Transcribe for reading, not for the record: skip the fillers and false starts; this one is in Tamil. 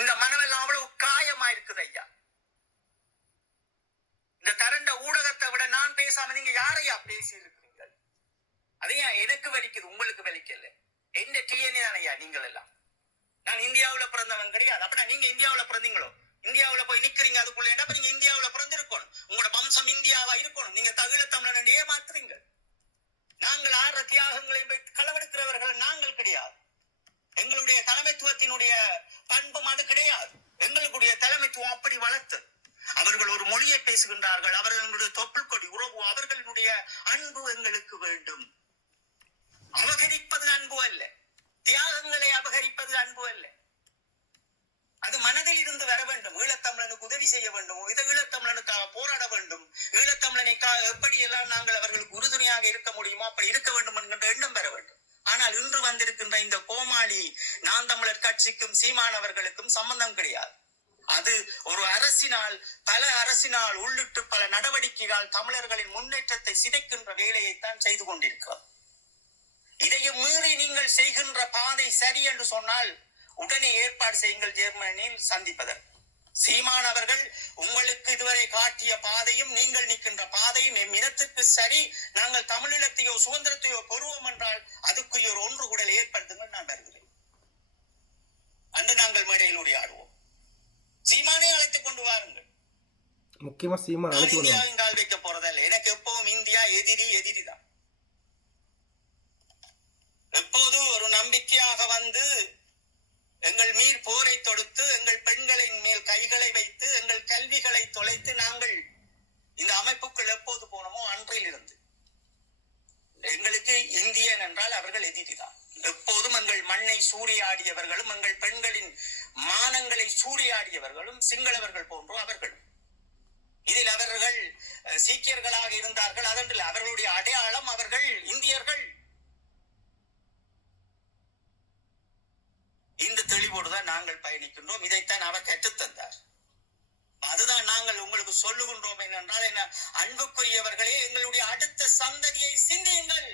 இந்த மனமெல்லாம் அவ்வளவு காயமா இருக்குது ஐயா. இந்த தரண்ட ஊடகத்தை விட நான் பேசாம நீங்க யாரையா பேசி இருக்கிறீங்க? அதையா எனக்கு வலிக்குது, உங்களுக்கு வலிக்கல. எந்த டிஎன்ஏ தான் ஐயா நீங்கள் எல்லாம். நான் இந்தியாவுல பிறந்தவன் கிடையாது. அப்படின்னா நீங்க இந்தியாவுல பிறந்தீங்களோ? இந்தியாவுல போய் நிக்கிறீங்க, அதுக்குள்ள என்ன நீங்க இந்தியாவுல பிறந்திருக்கணும், உங்களோட வம்சம் இந்தியாவா இருக்கணும். நீங்க தகுல தமிழன் ஏமாத்துறீங்க. நாங்கள் ஆற தியாகங்களை களவெடுக்கிறவர்கள் நாங்கள் கிடையாது. எங்களுடைய தலைமைத்துவத்தினுடைய பண்பும் அது கிடையாது. எங்களுடைய தலைமைத்துவம் அப்படி வளர்த்து அவர்கள் ஒரு மொழியை பேசுகின்றார்கள், அவர்களுடைய தொப்புள் கொடி உறவு, அவர்களுடைய அன்பு எங்களுக்கு வேண்டும். அபகரிப்பது அன்பு அல்ல, தியாகங்களை அபகரிப்பது அன்பு அல்ல. அது மனதில் இருந்து வர வேண்டும். ஈழத்தமிழனுக்கு உதவி செய்ய வேண்டும், ஈழத்தமிழனுக்காக போராட வேண்டும், ஈழத்தமிழனுக்காக எப்படி எல்லாம் நாங்கள் அவர்களுக்கு உறுதுணையாக இருக்க முடியுமோ அப்படி இருக்க வேண்டும் என்கின்ற எண்ணம் பெற வேண்டும். ஆனால் இன்று வந்திருக்கின்ற இந்த கோமாளி நான் தமிழர் கட்சிக்கும் சீமானவர்களுக்கும் சம்பந்தம் கிடையாது. அது ஒரு அரசினால், பல அரசினால் உள்ளிட்டு பல நடவடிக்கைகள் தமிழர்களின் முன்னேற்றத்தை சிதைக்கின்ற வேலையைத்தான் செய்து கொண்டிருக்கிறார். இதையும் மீறி நீங்கள் செய்கின்ற பாதை சரி என்று சொன்னால் உடனே ஏற்பாடு செய்யுங்கள் ஜெர்மனியில் சந்திப்பதற்கு. சீமானவர்கள் உங்களுக்கு இதுவரை காட்டிய பாதையும் நீங்கள் நிற்கின்ற பாதையும் எம் இனத்திற்கு சரி, நாங்கள் தமிழீழத்தையோ சுதந்திரத்தையோ பெறுவோம் என்றால் அதுக்குரிய ஒரு ஒன்று கூடல் ஏற்படுத்துங்கள். நான் வருகிறேன் அன்று நாங்கள் மேடையில் உரையாடுவோம். சீமானே அழைத்துக் கொண்டு வாருங்கள். முக்கியமா சீமான் இந்தியாவின் கால் வைக்க போறதல்ல. எனக்கு எப்பவும் இந்தியா எதிரிதான். எப்போது ஒரு நம்பிக்கையாக வந்து எங்கள் மீர் போரை தொடுத்து எங்கள் பெண்களின் மேல் கைகளை வைத்து எங்கள் கல்விகளை தொலைத்து நாங்கள் இந்த அமைப்புக்குள் எப்போது போனோமோ அன்றில் இருந்து எங்களுக்கு இந்தியன் என்றால் அவர்கள் எதிரிதான். எப்போதும் எங்கள் மண்ணை சூறையாடியவர்களும் எங்கள் பெண்களின் மானங்களை சூறையாடியவர்களும் சிங்களவர்கள் போன்றோ அவர்கள். இதில் அவர்கள் சீக்கியர்களாக இருந்தார்கள், அதன்றில் அவர்களுடைய அடையாளம் அவர்கள் இந்தியர்கள். இந்த தெளிவோடுதான் நாங்கள் பயணிக்கின்றோம். இதைத்தான் அவர் கற்றுத்தந்தார். அதுதான் நாங்கள் உங்களுக்கு சொல்லுகின்றோம். என்னென்றால் என்ன, அன்புக்குரியவர்களே, எங்களுடைய அடுத்த சந்ததியை சிந்தியுங்கள்.